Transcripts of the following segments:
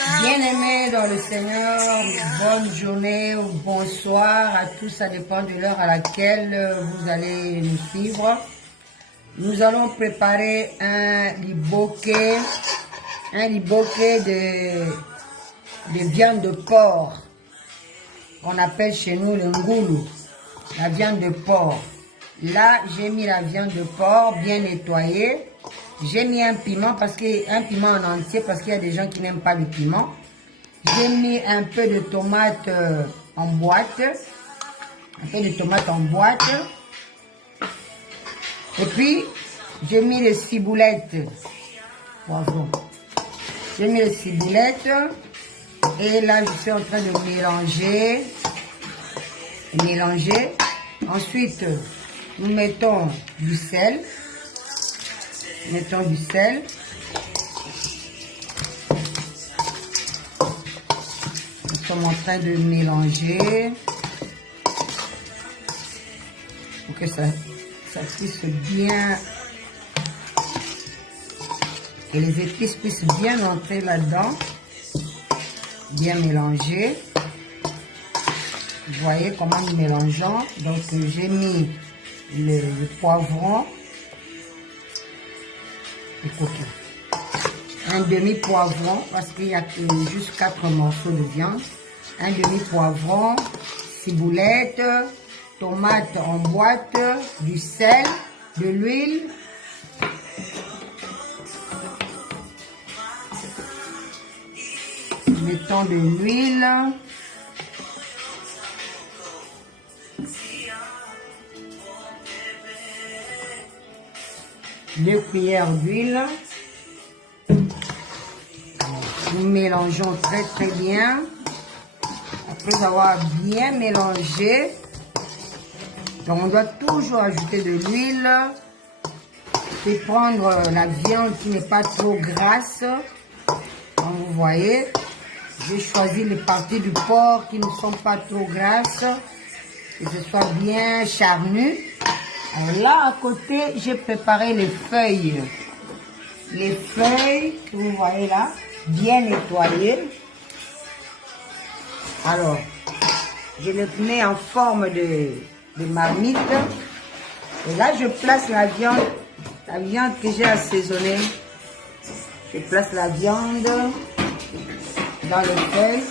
Bien-aimés dans le Seigneur, bonne journée ou bonsoir à tous, ça dépend de l'heure à laquelle vous allez nous suivre. Nous allons préparer un liboké de viande de porc, qu'on appelle chez nous le ngoulou, la viande de porc. Là, j'ai mis la viande de porc bien nettoyée. J'ai mis un piment, un piment en entier, parce qu'il y a des gens qui n'aiment pas le piment. J'ai mis un peu de tomate en boîte. Et puis, j'ai mis les ciboulettes. Poivron. J'ai mis les ciboulettes. Et là, je suis en train de mélanger. Ensuite, nous mettons du sel. Nous sommes en train de mélanger pour que ça puisse bien, que les épices puissent bien entrer là-dedans, bien mélanger. Vous voyez comment nous mélangeons. Donc j'ai mis le poivron. Écoutez, un demi-poivron, parce qu'il y a juste 4 morceaux de viande. Un demi-poivron, ciboulette, tomate en boîte, du sel, de l'huile. Mettons de l'huile. Deux cuillères d'huile. Nous mélangeons très bien. Après avoir bien mélangé, donc on doit toujours ajouter de l'huile et prendre la viande qui n'est pas trop grasse. Comme vous voyez, j'ai choisi les parties du porc qui ne sont pas trop grasses, que ce soit bien charnu. Alors là, à côté, j'ai préparé les feuilles. Les feuilles que vous voyez là, bien nettoyées. Alors, je les mets en forme de marmite. Et là, je place la viande que j'ai assaisonnée. Je place la viande dans les feuilles.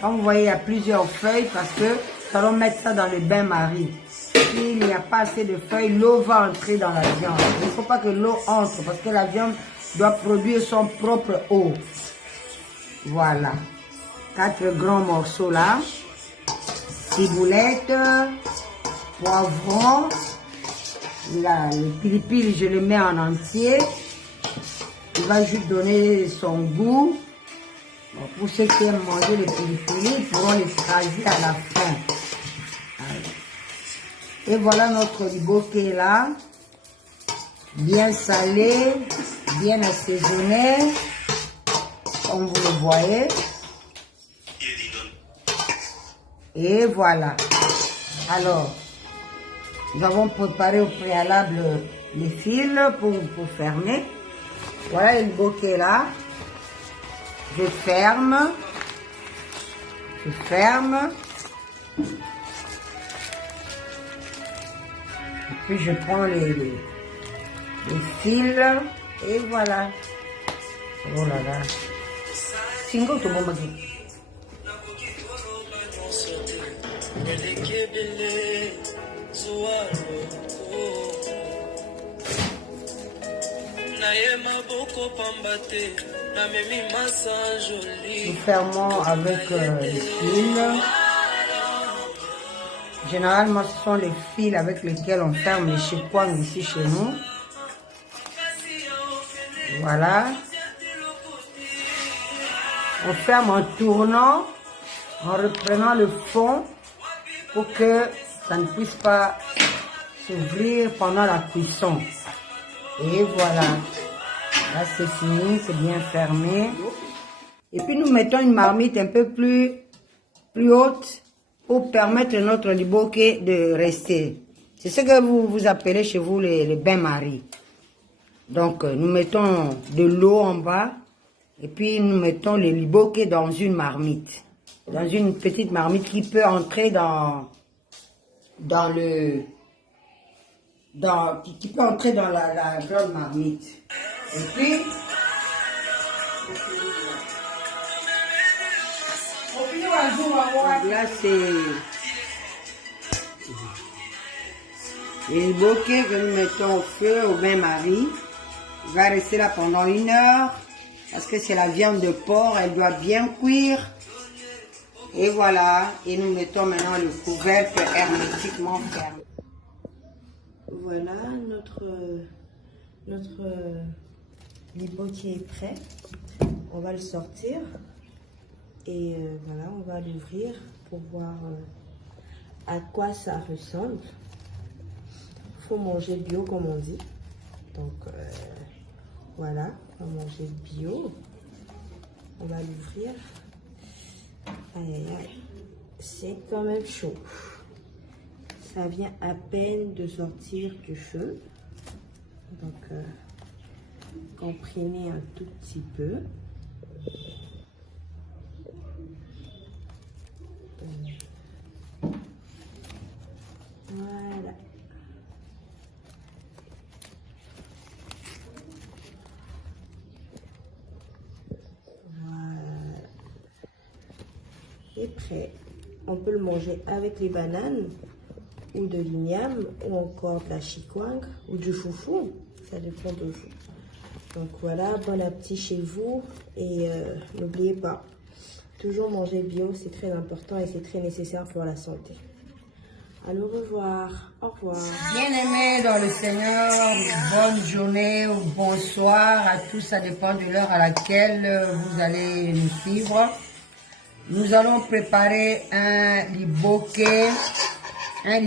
Comme vous voyez, il y a plusieurs feuilles parce que nous allons mettre ça dans le bain-marie. S'il n'y a pas assez de feuilles, l'eau va entrer dans la viande. Il ne faut pas que l'eau entre parce que la viande doit produire son propre eau. Voilà. 4 grands morceaux là. Ciboulette, poivron. Là, le pilipili, je le mets en entier. Il va juste donner son goût. Bon, pour ceux qui aiment manger les pilipili, ils pourront les choisir à la fin. Et voilà notre liboké là, bien salé, bien assaisonné, comme vous le voyez. Et voilà. Alors, nous avons préparé au préalable les fils pour fermer. Voilà le liboké là. Je ferme. Puis je prends les fils et voilà. Oh là là. Singo to bomba. Nous fermons avec les fils. Généralement, ce sont les fils avec lesquels on ferme les chikwang ici chez nous. Voilà. On ferme en tournant, en reprenant le fond pour que ça ne puisse pas s'ouvrir pendant la cuisson. Et voilà. Là, c'est fini, c'est bien fermé. Et puis, nous mettons une marmite un peu plus haute pour permettre à notre liboké de rester. C'est ce que vous appelez chez vous les bains-maries. Donc, nous mettons de l'eau en bas Et puis nous mettons le liboke dans une marmite. Dans une petite marmite qui peut entrer qui peut entrer dans la grande marmite. Et puis, là c'est les bouquets que nous mettons au feu, au bain-marie. Il va rester là pendant 1 heure parce que c'est la viande de porc, elle doit bien cuire. Et voilà, et nous mettons maintenant le couvercle hermétiquement fermé. Voilà, notre libotier est prêt. On va le sortir et voilà, on va l'ouvrir pour voir à quoi ça ressemble. Il faut manger bio comme on dit. Donc voilà, on va manger bio. On va l'ouvrir. Aïe aïe aïe, c'est quand même chaud. Ça vient à peine de sortir du feu. Donc, comprimez un tout petit peu. Voilà. Voilà. C'est prêt. On peut le manger avec les bananes ou de l'igname ou encore de la chikwang ou du foufou, ça dépend de vous. Donc voilà, bon appétit chez vous et n'oubliez pas, toujours manger bio, c'est très important et c'est très nécessaire pour la santé. Allez, au revoir, au revoir. Bien-aimés dans le Seigneur, bonne journée ou bonsoir à tous, ça dépend de l'heure à laquelle vous allez nous suivre. Nous allons préparer un liboke de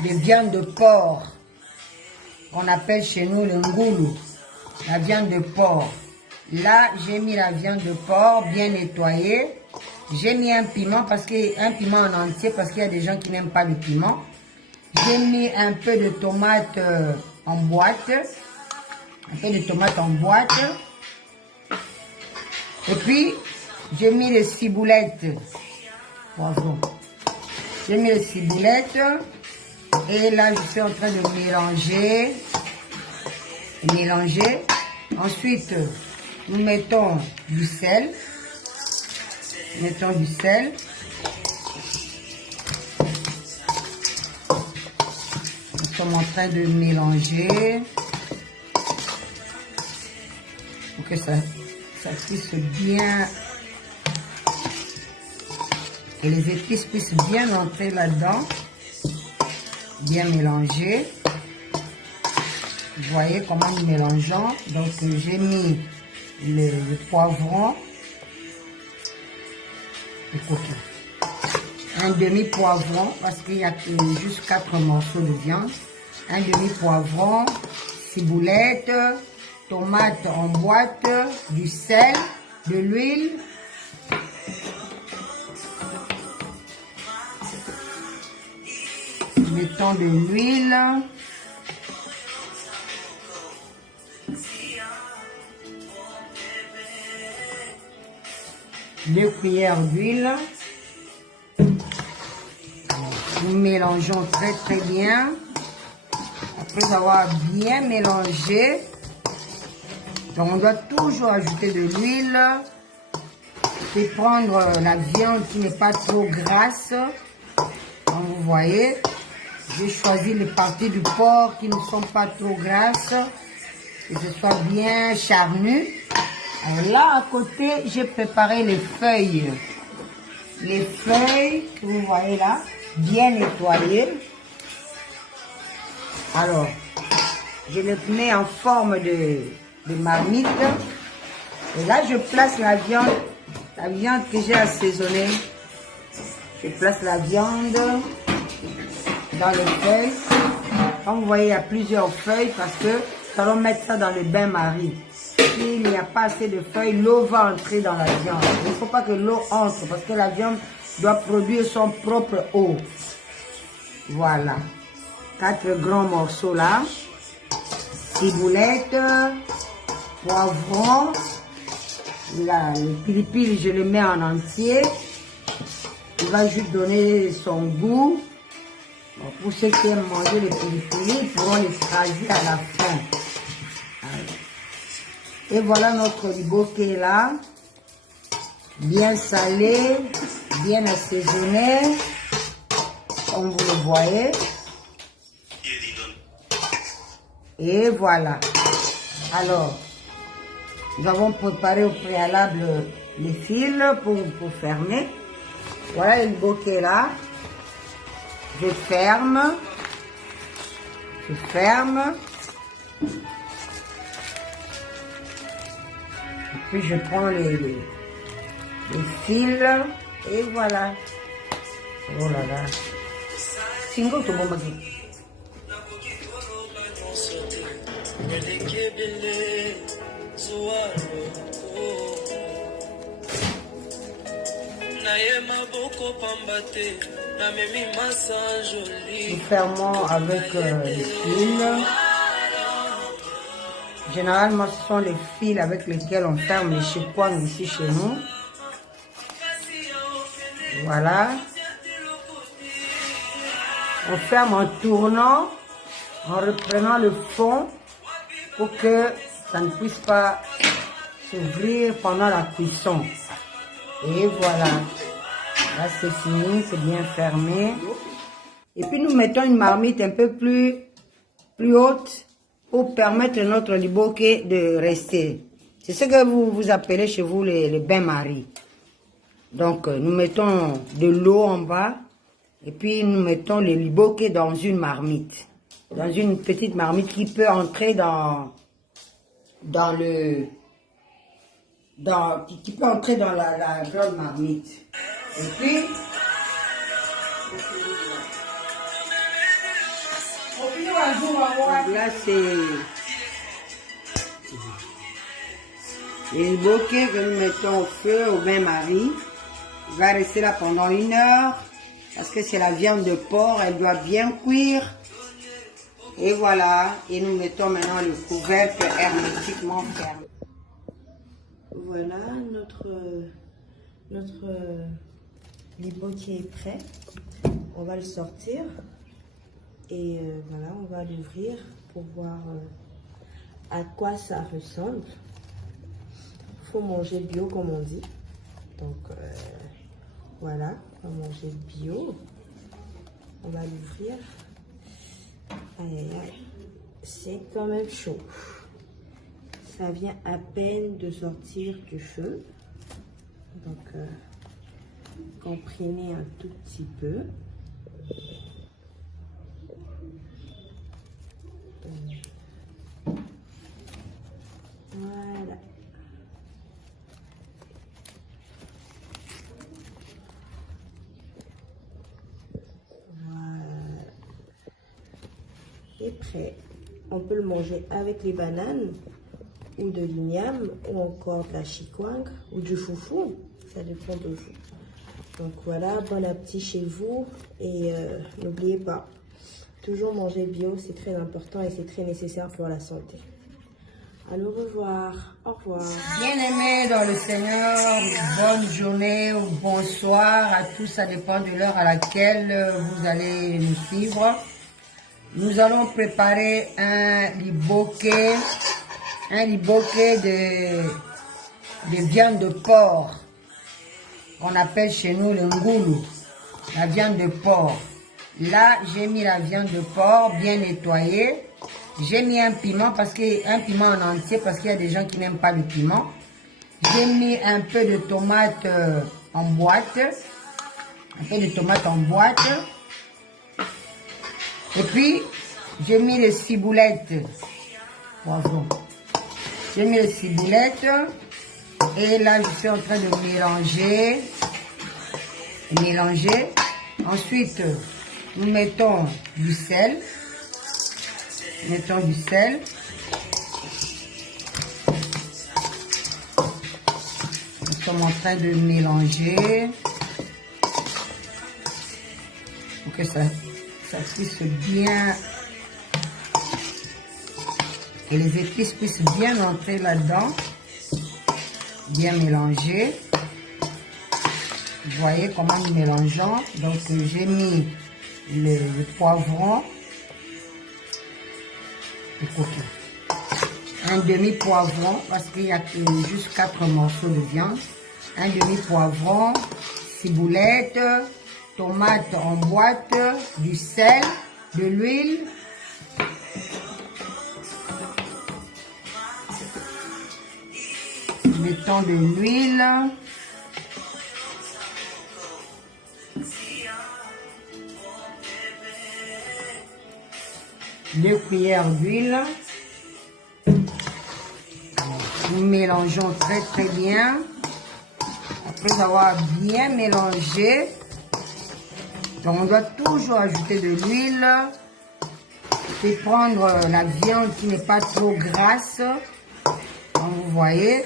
viande de porc, qu'on appelle chez nous le ngoulou, la viande de porc. Là, j'ai mis la viande de porc bien nettoyée. J'ai mis un piment, un piment en entier, parce qu'il y a des gens qui n'aiment pas le piment. J'ai mis un peu de tomate en boîte. Et puis, j'ai mis les ciboulettes. Poivron. J'ai mis les ciboulettes. Et là, je suis en train de mélanger. Ensuite, nous mettons du sel. Nous sommes en train de mélanger pour que ça puisse bien, que les épices puissent bien entrer là-dedans, bien mélanger. Vous voyez comment nous mélangeons. Donc j'ai mis le poivron, le coquille, un demi-poivron parce qu'il y a juste 4 morceaux de viande, un demi-poivron, ciboulette, tomate en boîte, du sel, de l'huile, mettons de l'huile, deux cuillères d'huile. Nous mélangeons très bien. Après avoir bien mélangé, donc on doit toujours ajouter de l'huile et prendre la viande qui n'est pas trop grasse. Comme vous voyez, j'ai choisi les parties du porc qui ne sont pas trop grasses, que ce soit bien charnu. Alors là, à côté, j'ai préparé les feuilles. Les feuilles que vous voyez là, bien nettoyées. Alors, je les mets en forme de marmite. Et là, je place la viande que j'ai assaisonnée. Je place la viande dans les feuilles. Comme vous voyez, il y a plusieurs feuilles parce que nous allons mettre ça dans le bain-marie. S'il n'y a pas assez de feuilles, l'eau va entrer dans la viande. Il ne faut pas que l'eau entre parce que la viande doit produire son propre eau. Voilà. 4 grands morceaux là. Ciboulette, poivron. Là, le pili-pili, je le mets en entier. Il va juste donner son goût. Bon, pour ceux qui aiment manger les pili-pili, ils pourront les écraser à la fin. Et voilà notre libo qui est là. Bien salé, bien assaisonné, comme vous le voyez. Et voilà. Alors, nous avons préparé au préalable les fils pour fermer. Voilà le libo qui est là. Je ferme. Je ferme. Et puis je prends les fils et voilà. Oh là là. Singo to bomba ki. Nous fermons avec les fils. Généralement, ce sont les fils avec lesquels on ferme les chikwang ici chez nous. Voilà. On ferme en tournant, en reprenant le fond pour que ça ne puisse pas s'ouvrir pendant la cuisson. Et voilà. Là, c'est fini, c'est bien fermé. Et puis, nous mettons une marmite un peu plus haute pour permettre notre liboké de rester. C'est ce que vous appelez chez vous les bains-maries. Donc, nous mettons de l'eau en bas et puis nous mettons le liboké dans une marmite. Dans une petite marmite qui peut entrer qui peut entrer dans la grande marmite. Et puis, là, c'est le bouquet que nous mettons au feu, au bain-marie. Il va rester là pendant 1 heure parce que c'est la viande de porc, elle doit bien cuire. Et voilà, et nous mettons maintenant le couvercle hermétiquement fermé. Voilà, notre libo qui est prêt. On va le sortir. Et voilà, on va l'ouvrir pour voir à quoi ça ressemble. Il faut manger bio comme on dit. Donc voilà, on va manger bio. On va l'ouvrir. Aïe aïe aïe, c'est quand même chaud. Ça vient à peine de sortir du feu. Donc comprimez un tout petit peu. Voilà. Voilà. Et prêt. On peut le manger avec les bananes ou de l'igname ou encore de la chikwang ou du foufou. Ça dépend de vous. Donc voilà, bon appétit chez vous et n'oubliez pas, toujours manger bio, c'est très important et c'est très nécessaire pour la santé. Allez, au revoir. Au revoir. Bien-aimés dans le Seigneur, bonne journée ou bonsoir à tous, ça dépend de l'heure à laquelle vous allez nous suivre. Nous allons préparer un liboké de viande de porc, qu'on appelle chez nous le ngoulou, la viande de porc. Là, j'ai mis la viande de porc bien nettoyée. J'ai mis un piment en entier parce qu'il y a des gens qui n'aiment pas le piment. J'ai mis un peu de tomate en boîte. Et puis, j'ai mis les ciboulettes. Poivron. J'ai mis les ciboulettes. Et là, je suis en train de mélanger. Ensuite, nous mettons du sel. Nous sommes en train de mélanger pour que ça puisse bien que les épices puissent bien entrer là-dedans, bien mélanger. Vous voyez comment nous mélangeons. Donc j'ai mis le poivron, le coquille. Un demi-poivron parce qu'il y a juste 4 morceaux de viande. Un demi-poivron, ciboulette, tomate en boîte, du sel, de l'huile. Mettons de l'huile. Deux cuillères d'huile. Nous mélangeons très bien. Après avoir bien mélangé, donc on doit toujours ajouter de l'huile. Et prendre la viande qui n'est pas trop grasse. Comme vous voyez,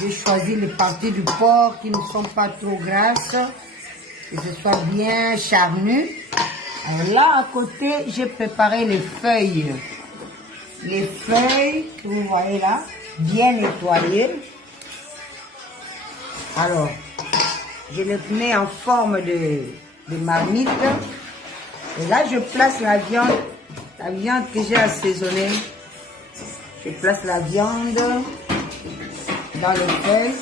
j'ai choisi les parties du porc qui ne sont pas trop grasses. Que ce soit bien charnu. Alors là, à côté, j'ai préparé les feuilles. Les feuilles que vous voyez là, bien nettoyées. Alors, je les mets en forme de marmite. Et là, je place la viande que j'ai assaisonnée. Je place la viande dans les feuilles.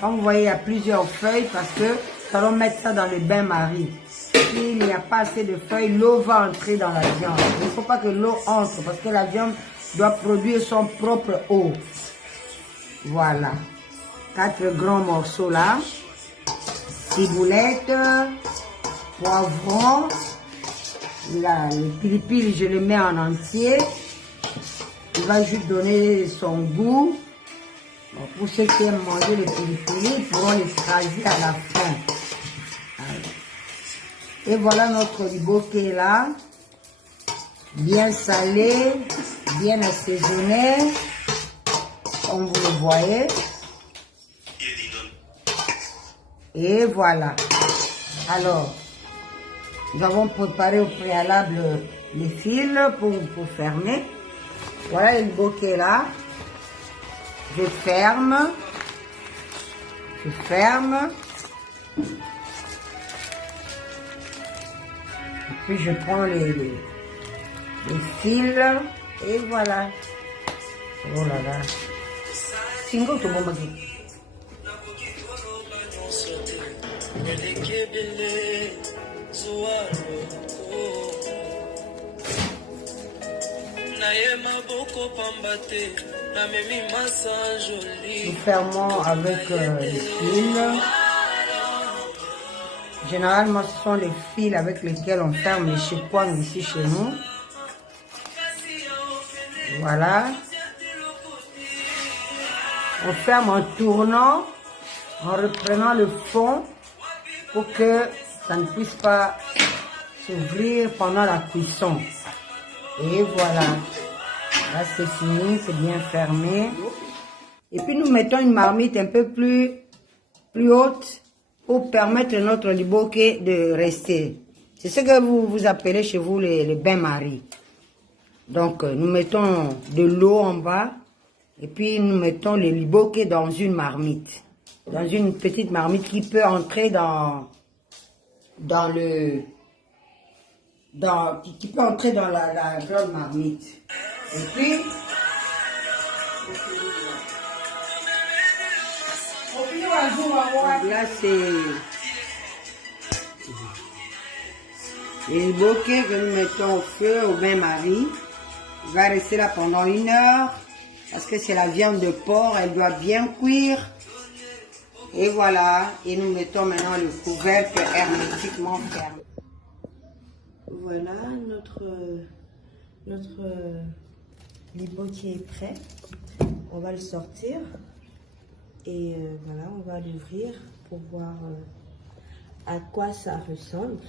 Comme vous voyez, il y a plusieurs feuilles parce que nous allons mettre ça dans le bain-marie. S'il n'y a pas assez de feuilles, l'eau va entrer dans la viande. Il ne faut pas que l'eau entre parce que la viande doit produire son propre eau. Voilà. 4 grands morceaux là. Ciboulette, poivron. Là, le pili-pili, je le mets en entier. Il va juste donner son goût. Bon, pour ceux qui aiment manger le pili-pili, ils pourront les choisir à la fin. Et voilà notre ribo qui est là. Bien salé, bien assaisonné. Comme vous le voyez. Et voilà. Alors, nous avons préparé au préalable les fils pour fermer. Voilà le bouquet est là. Je ferme. Je ferme. Et puis je prends les fils. Et voilà. Oh là là. Single to bomba. Nous fermons avec les fils. Généralement, ce sont les fils avec lesquels on ferme les chikwang ici chez nous. Voilà. On ferme en tournant, en reprenant le fond pour que ça ne puisse pas s'ouvrir pendant la cuisson. Et voilà. Là, c'est fini, c'est bien fermé. Et puis, nous mettons une marmite un peu plus haute pour permettre notre liboké de rester. C'est ce que vous appelez chez vous les bains-maries. Donc, nous mettons de l'eau en bas et puis nous mettons le liboké dans une marmite. Dans une petite marmite qui peut entrer qui peut entrer dans la grande marmite. Et puis, là c'est le bouquet que nous mettons au feu, au bain-marie. Il va rester là pendant 1 heure parce que c'est la viande de porc, elle doit bien cuire. Et voilà, et nous mettons maintenant le couvercle hermétiquement fermé. Voilà, notre liboké est prêt. On va le sortir et voilà, on va l'ouvrir pour voir à quoi ça ressemble.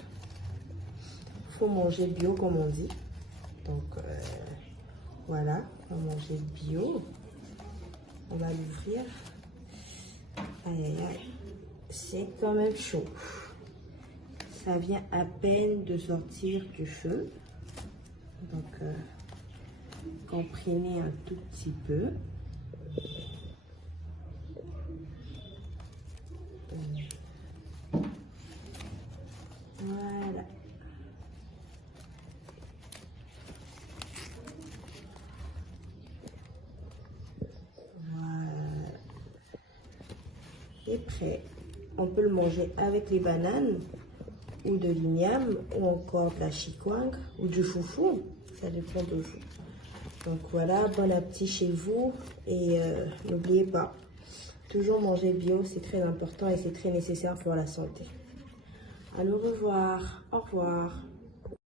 Il faut manger bio comme on dit. Donc voilà, on va manger bio. On va l'ouvrir. Aïe aïe aïe, c'est quand même chaud. Ça vient à peine de sortir du feu. Donc comprimer un tout petit peu. Voilà. Voilà. C'est prêt. On peut le manger avec les bananes ou de l'igname ou encore de la chikwang ou du foufou. Ça dépend de vous. Donc voilà, bon appétit chez vous et n'oubliez pas, toujours manger bio, c'est très important et c'est très nécessaire pour la santé. À au revoir, au revoir.